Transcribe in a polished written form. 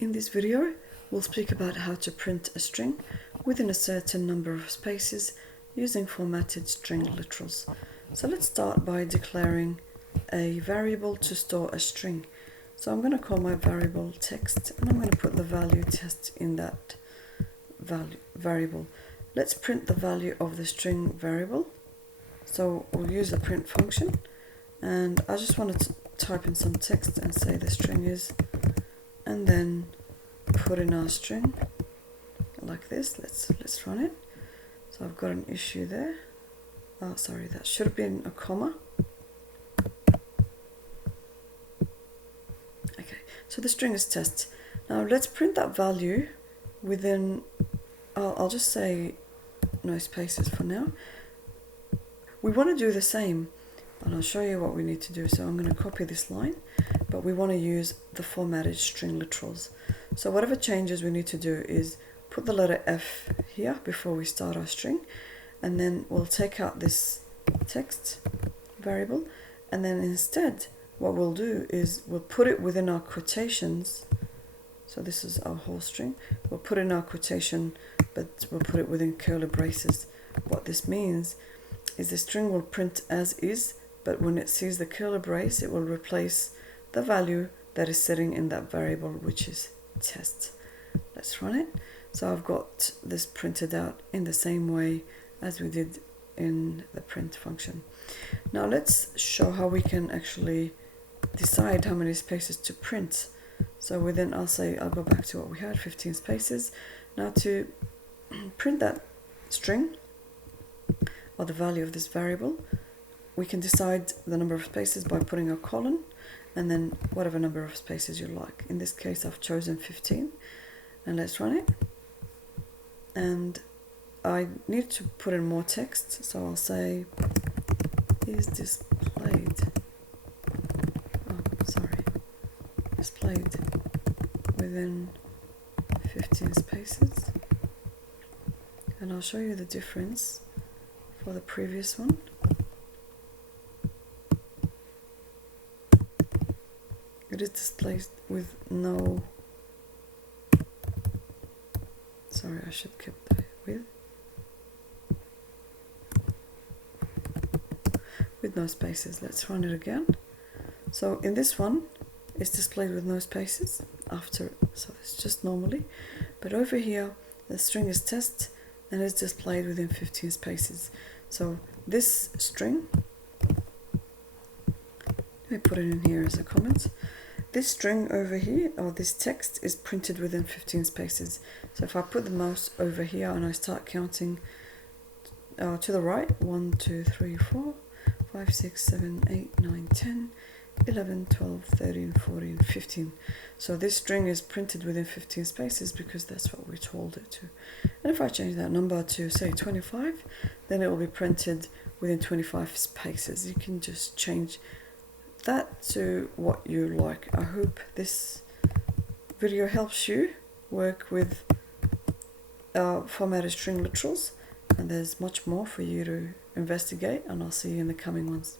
In this video, we'll speak about how to print a string within a certain number of spaces using formatted string literals. So let's start by declaring a variable to store a string. So I'm going to call my variable text, and I'm going to put the value test in that variable. Let's print the value of the string variable. So we'll use the print function, and I just want to type in some text and say the string is, and then put in our string like this. Let's run it. So I've got an issue there. Oh, sorry, that should have been a comma. Okay, so the string is test. Now let's print that value within, I'll just say no spaces for now. We want to do the same, and I'll show you what we need to do. So I'm going to copy this line, but we want to use the formatted string literals. So whatever changes we need to do is put the letter F here before we start our string, and then we'll take out this text variable, and then instead what we'll do is we'll put it within our quotations. So this is our whole string. We'll put in our quotation, but we'll put it within curly braces. What this means is the string will print as is, but when it sees the curly brace, it will replace the value that is sitting in that variable, which is test. Let's run it. So I've got this printed out in the same way as we did in the print function. Now let's show how we can actually decide how many spaces to print. So within, I'll go back to what we had, 15 spaces. Now to print that string, or the value of this variable, we can decide the number of spaces by putting a colon and then whatever number of spaces you like. In this case, I've chosen 15, and let's run it. And I need to put in more text, so I'll say is displayed, displayed within 15 spaces, and I'll show you the difference for the previous one. It is displayed with no, sorry, I should keep that with no spaces. Let's run it again. So in this one, it's displayed with no spaces after, so it's just normally, but over here the string is test and it's displayed within 15 spaces. So this string, let me put it in here as a comment. This string over here, or this text, is printed within 15 spaces. So if I put the mouse over here and I start counting to the right, 1, 2, 3, 4, 5, 6, 7, 8, 9, 10, 11, 12, 13, 14, 15. So this string is printed within 15 spaces because that's what we told it to. And if I change that number to say 25, then it will be printed within 25 spaces. You can just change that to what you like. I hope this video helps you work with formatted string literals, and there's much more for you to investigate, and I'll see you in the coming ones.